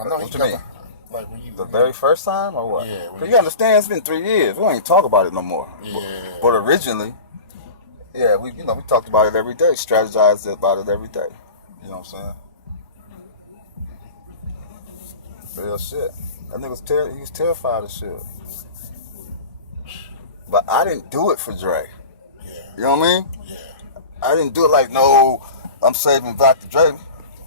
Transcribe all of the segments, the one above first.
I know what you mean? Like when you the very first time or what? Yeah. Cause you understand, it's been 3 years. We don't even talk about it no more. Yeah. But originally, yeah, we talked about it every day, strategized about it every day. You know what I'm saying? Real shit. That nigga he was terrified of shit. But I didn't do it for Dre. Yeah. You know what I mean? Yeah. I didn't do it like, no, I'm saving Dr. Dre.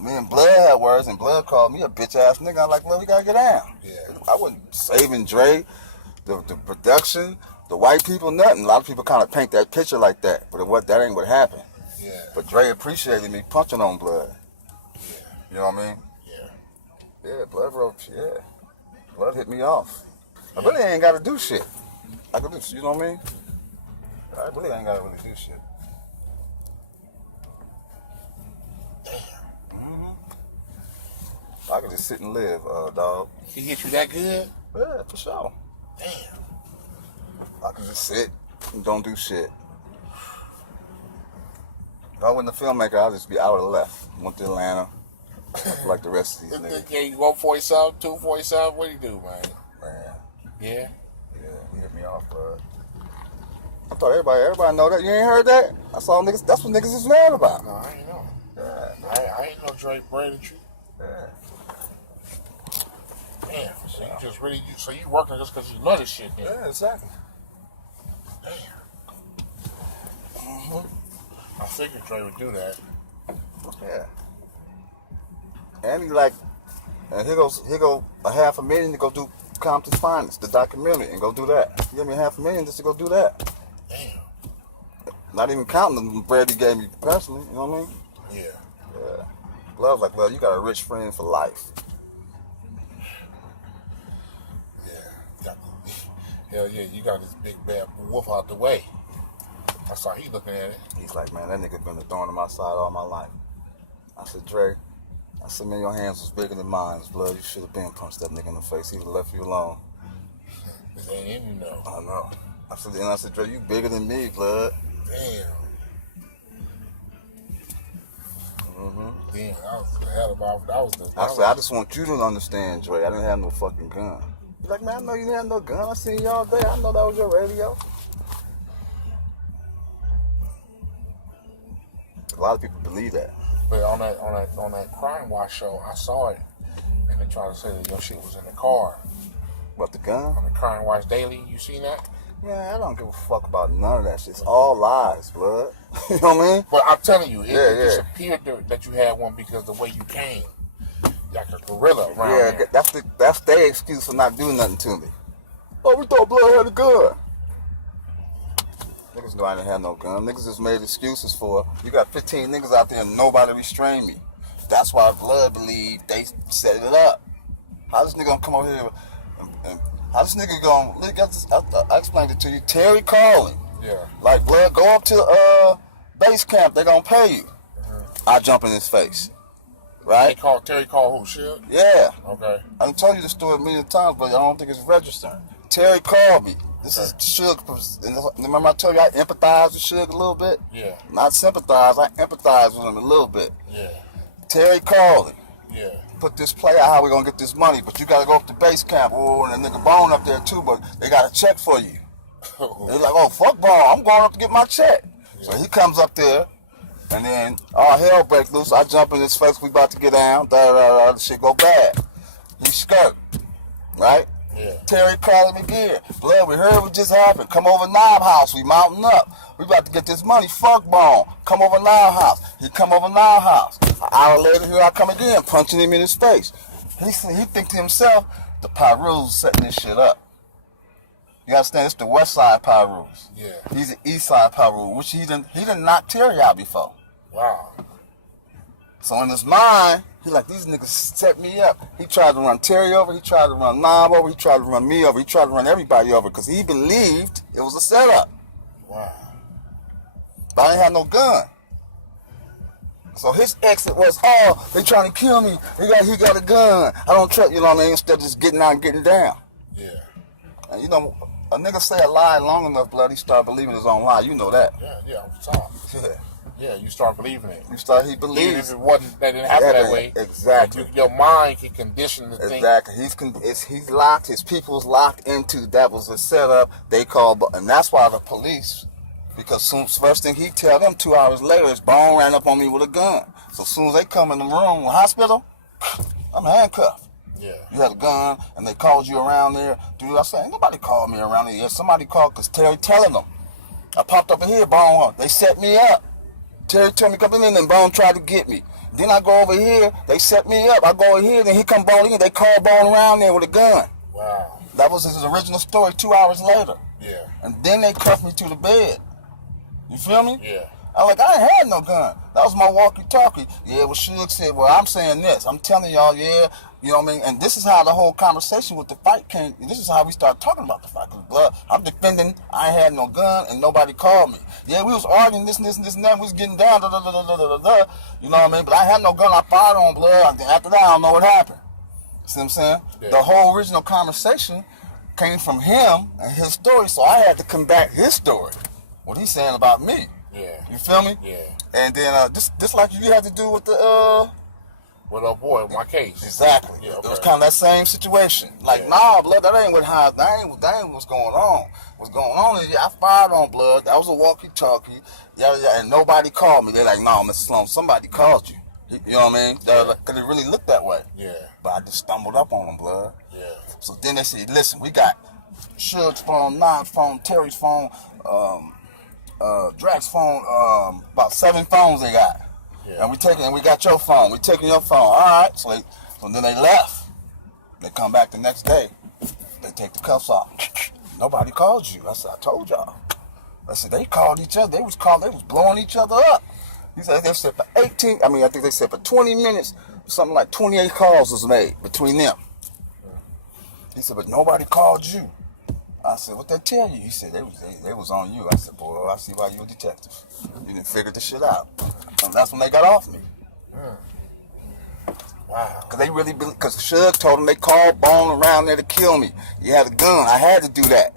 Me and Blood had words, and Blood called me a bitch ass nigga. I'm like, look, we gotta get down. Yeah. I wasn't saving Dre, the production, the white people, nothing. A lot of people kind of paint that picture like that, but that ain't what happened. Yeah. But Dre appreciated me punching on Blood. Yeah. You know what I mean? Yeah. Yeah, Blood hit me off. I really ain't gotta do shit. I could do, you know what I mean? I really ain't gotta really do shit. I could just sit and live, dog. He hit you that good? Yeah, for sure. Damn. I could just sit and don't do shit. If I wasn't a filmmaker, I'd just be out of the left. Went to Atlanta, like the rest of these niggas. Yeah, you 147, 247, what do you do, man? Man. Yeah? Yeah, he hit me off, bro. I thought everybody know that. You ain't heard that? That's all niggas, that's what niggas is mad about. No, I ain't know. Yeah. I ain't know Dre braided you. Yeah. Damn, so you just really, so you working just because you love this shit, then? Yeah, exactly. Damn. I figured Dre would do that. Yeah. And he like, and here go $500,000 to go do Compton's Finest, the documentary, and go do that. He gave me $500,000 just to go do that. Damn. Not even counting the bread he gave me personally, you know what I mean? Yeah. Yeah. Love, like, love, you got a rich friend for life. Hell yeah, you got this big bad wolf out the way. That's how he looking at it. He's like, man, that nigga been a thorn in my side all my life. I said, Dre, man, your hands was bigger than mine, blood. You should have been punched that nigga in the face. He'd have left you alone. This ain't in you know. I know. I said, Dre, you bigger than me, blood. Damn. Damn, that was the hell about that. I said, I just want you to understand, Dre. I didn't have no fucking gun. He's like, man, I know you didn't have no gun. I seen you all day. I know that was your radio. A lot of people believe that. But on that Crime Watch show, I saw it, and they tried to say that your shit was in the car. What, the gun? On the Crime Watch Daily, you seen that? Man, I don't give a fuck about none of that shit. It's all lies, blood. You know what I mean? But I'm telling you, it just appeared that you had one because the way you came, like a gorilla around there. That's their excuse for not doing nothing to me. Oh, we thought Blood had a gun. Niggas knew I didn't have no gun. Niggas just made excuses for, you got 15 niggas out there and nobody restrained me. That's why Blood believed they set it up. How this nigga gonna come over here and how this nigga gonna, I explained it to you, Terry calling. Yeah. Like, Blood, go up to base camp, they gonna pay you. I jump in his face. Right? Terry called who, Suge? Yeah. Okay. I done told you the story a million times, but I don't think it's registering. Terry called me. This is Suge. Remember I told you I empathize with Suge a little bit? Yeah. Not sympathize, I empathize with him a little bit. Yeah. Terry called him. Yeah. Put this play out how we gonna get this money, but you gotta go up to base camp. Oh, and the nigga Bone up there too, but they got a check for you. They're like, oh, fuck Bone, I'm going up to get my check. Yeah. So he comes up there. And then all hell break loose. I jump in his face. We about to get down. The shit go bad. He skirt, right? Yeah. Terry calling me again. Blood, we heard what just happened. Come over Knob House. We mounting up. We about to get this money. Fuck Bone. Come over Knob House. He come over Knob House. An hour later, here I come again, punching him in his face. He think to himself, the Pyru's setting this shit up. You understand? It's the West Side Pyru's. Yeah. He's the East Side Pyru, which he done knock Terry out before. Wow. So in his mind, he like, these niggas set me up. He tried to run Terry over. He tried to run Knob over. He tried to run me over. He tried to run everybody over because he believed it was a setup. Wow. But I didn't have no gun. So his exit was, oh, they trying to kill me. He got a gun. I don't trust, you know what I mean? Instead of just getting out and getting down. Yeah. And you know, a nigga say a lie long enough, blood, he start believing his own lie. You know that. Yeah, I'm talking. Yeah. Yeah, you start believing it. He believes. Even if that didn't happen that way. Exactly. Your mind can condition the thing. Exactly. He's locked. His people's locked into that was a setup. They call, and that's why the police. Because first thing he tell them 2 hours later is Bone ran up on me with a gun. So as soon as they come in the room, the hospital, I'm handcuffed. Yeah. You had a gun, and they called you around there. Dude, I said, ain't nobody called me around there. Somebody called because Terry telling them. I popped up in here, Bone. They set me up. Terry told me come in, and Bone tried to get me. Then I go over here. They set me up. I go over here, then he come Bone in. They call Bone around there with a gun. Wow. That was his original story 2 hours later. Yeah. And then they cuffed me to the bed. You feel me? Yeah. I ain't had no gun. That was my walkie-talkie. Yeah, well, Suge said, well, I'm saying this. I'm telling y'all, yeah, you know what I mean? And this is how the whole conversation with the fight came. This is how we started talking about the fight. Blood, I'm defending, I ain't had no gun, and nobody called me. Yeah, we was arguing this and this and this and that. We was getting down, da, da, da, da, da, da, da. You know what I mean? But I had no gun. I fired on Blood. After that, I don't know what happened. See what I'm saying? Yeah. The whole original conversation came from him and his story, so I had to combat his story. What he's saying about me. Yeah. You feel me? Yeah. And then this like you had to do with the with old boy, my case. Exactly. Yeah, okay. It was kind of that same situation. Like, nah, Blood, that ain't what's going on. What's going on is I fired on Blood. That was a walkie-talkie. Yeah, and nobody called me. They're like, no, Mr. Sloan, somebody called you. You know what I mean? Because it really looked that way. Yeah. But I just stumbled up on them, Blood. Yeah. So then they said, listen, we got Suge's phone, Nine's phone, Terry's phone, Drax's phone, about 7 phones they got. Yeah. And we got your phone. We taking your phone. All right. So then they left. They come back the next day. They take the cuffs off. Nobody called you. I said, I told y'all. I said, they called each other. They was blowing each other up. He said they said for 18, I think they said for 20 minutes, something like 28 calls was made between them. He said, but nobody called you. I said, what they tell you? He said, they was on you. I said, boy, I see why you a detective. You didn't figure the shit out. And that's when they got off me. Wow. Because Suge told them they called Bone around there to kill me. He had a gun. I had to do that.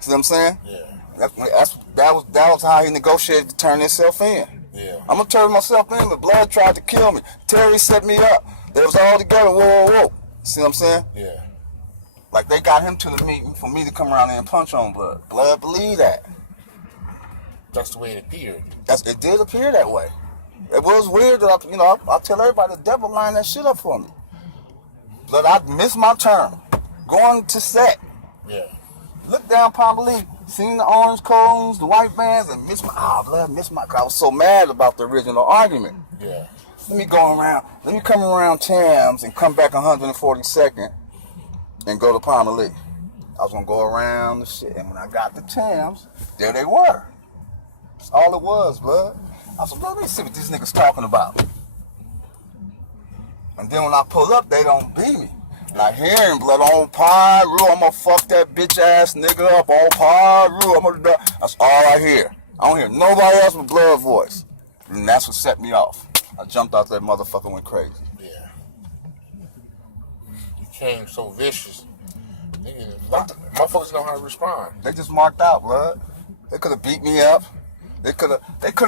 See what I'm saying? Yeah. That was how he negotiated to turn himself in. Yeah. I'm going to turn myself in, but Blood tried to kill me. Terry set me up. They was all together. Whoa. See what I'm saying? Yeah. Like they got him to the meeting for me to come around there and punch on Blood. Blood believed that. That's the way it appeared. It did appear that way. It was weird that I tell everybody the devil lined that shit up for me. But I missed my turn. Going to set. Yeah. Looked down Palmolive, seen the orange cones, the white bands, and missed my cause I was so mad about the original argument. Yeah. Let me come around Tams and come back 142nd and go to Palmolive. I was gonna go around the shit, and when I got to Tams, there they were. That's all it was, Blood. I said, let me see what these niggas talking about. And then when I pull up, they don't beat me. Like hearing Blood on Pyru, I'm gonna fuck that bitch ass nigga up on Pyru. I'm gonna do. That's all I hear. I don't hear nobody else with Blood voice. And that's what set me off. I jumped out that motherfucker and went crazy. Yeah. You came so vicious. Motherfuckers know how to respond. They just marked out, Blood. They could have beat me up. They could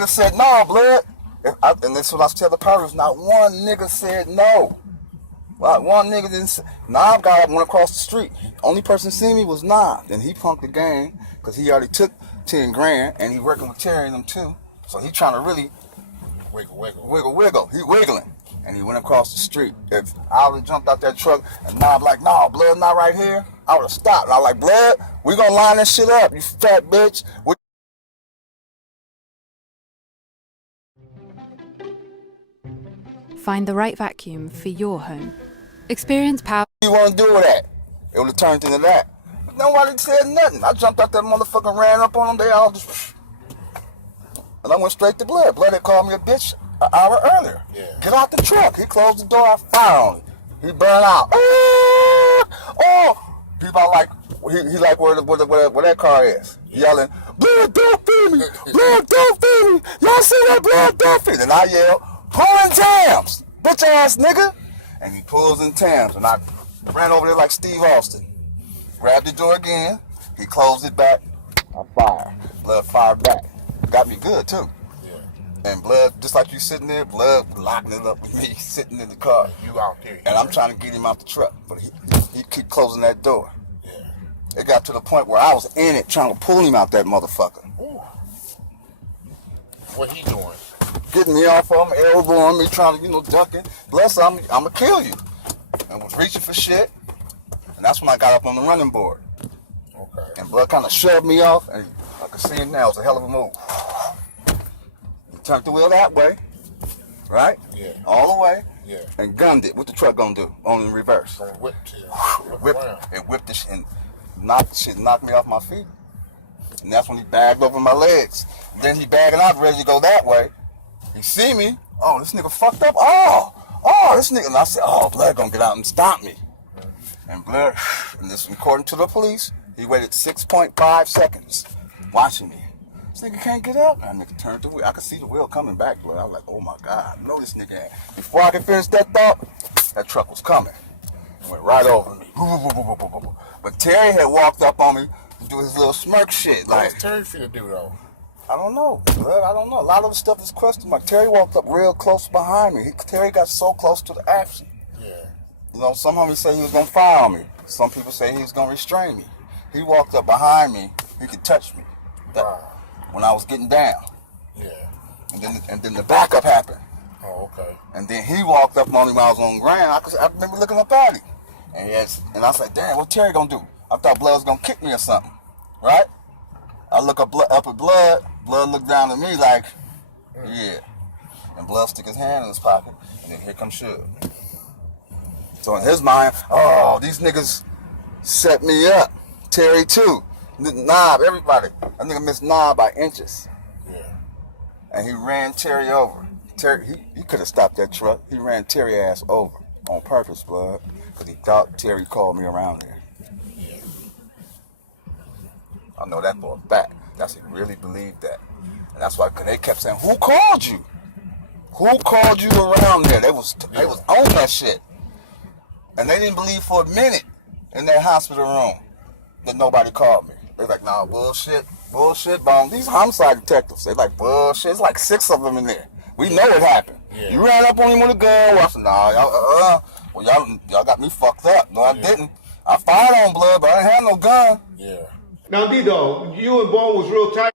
have said no, Blood. And that's what I tell the Pirates. Not one nigga said no. Well, one nigga didn't say. Knob got up and went across the street. Only person seen me was Knob. And he punked the game because he already took 10 grand and he working with Terry and them too. So he trying to really wiggle. He wiggling. And he went across the street. If I would have jumped out that truck and Knob like, no, Blood not right here, I would have stopped. And I was like, Blood, we gonna line that shit up, you fat bitch. Find the right vacuum for your home. Experience power. What you want to do with that? It would have turned into that. Nobody said nothing. I jumped out that motherfucker and ran up on them. They all just... And I went straight to Blood. Blood had called me a bitch an hour earlier. Yeah. Get out the truck. He closed the door. I fired on him. He burned out. People like... He like where that car is. Yelling, Blood, don't feed me. Blood, don't feed me. Y'all see that? Blood, don't feed me. And I yell, pull in Tams, bitch ass nigga. And he pulls in Tams, and I ran over there like Steve Austin. Grabbed the door again. He closed it back. I fired. Blood fired back. Got me good too. And Blood, just like you sitting there, Blood locking it up with me sitting in the car. You out there. And I'm trying to get him out the truck, but he keep closing that door. Yeah. It got to the point where I was in it trying to pull him out that motherfucker. Ooh. What he doing? Getting me off of him, elbowing me, trying to, ducking. Bless him, I'm going to kill you. And was reaching for shit. And that's when I got up on the running board. Okay. And Blood kind of shoved me off, and I can see him now. It was a hell of a move. He turned the wheel that way, right? Yeah. All the way. Yeah. And gunned it. What the truck gonna do? On in reverse. Gonna whip Whipped the shit and knocked me off my feet. And that's when he bagged over my legs. Then he bagging out, ready to go that way. He see me. Oh, this nigga fucked up. Oh, this nigga. And I said, oh, Blood gonna get out and stop me. And Blood, and this, according to the police, he waited 6.5 seconds watching me. This nigga can't get up. And that nigga turned the wheel. I could see the wheel coming back, Blood. I was like, oh my God, I know this nigga ain't. Before I could finish that thought, that truck was coming. It went right over me. But Terry had walked up on me to do his little smirk shit. What's Terry finna do though? I don't know, Blood. I don't know. A lot of the stuff is question mark. Terry walked up real close behind me. Terry got so close to the action. Yeah. Some homies say he was gonna fire on me. Some people say he was gonna restrain me. He walked up behind me. He could touch me. Wow. When I was getting down. Yeah. And then the backup happened. Oh, okay. And then he walked up on me when I was on the ground. I remember looking up at him. And I said, damn, what Terry gonna do? I thought Blood was gonna kick me or something. Right? I look up at Blood. Blood looked down at me like, yeah. And Blood stick his hand in his pocket. And then here comes Suge. So in his mind, oh, these niggas set me up. Terry too. Knob, everybody. That nigga missed Knob by inches. Yeah. And he ran Terry over. Terry, he could have stopped that truck. He ran Terry ass over on purpose, Blood. Because he thought Terry called me around there. Yeah. I know that for a fact. That's he really believed that. And that's why, because they kept saying, who called you? Who called you around there? They was on that shit. And they didn't believe for a minute in that hospital room that nobody called me. They like, nah, bullshit, bone. These homicide detectives, they like, bullshit. It's like 6 of them in there. We know what happened. Yeah. You ran up on him with a gun. Well, I said, nah, y'all got me fucked up. No, I didn't. I fired on Blood, but I didn't have no gun. Yeah. Now, D-Dog, you and Bone was real tight.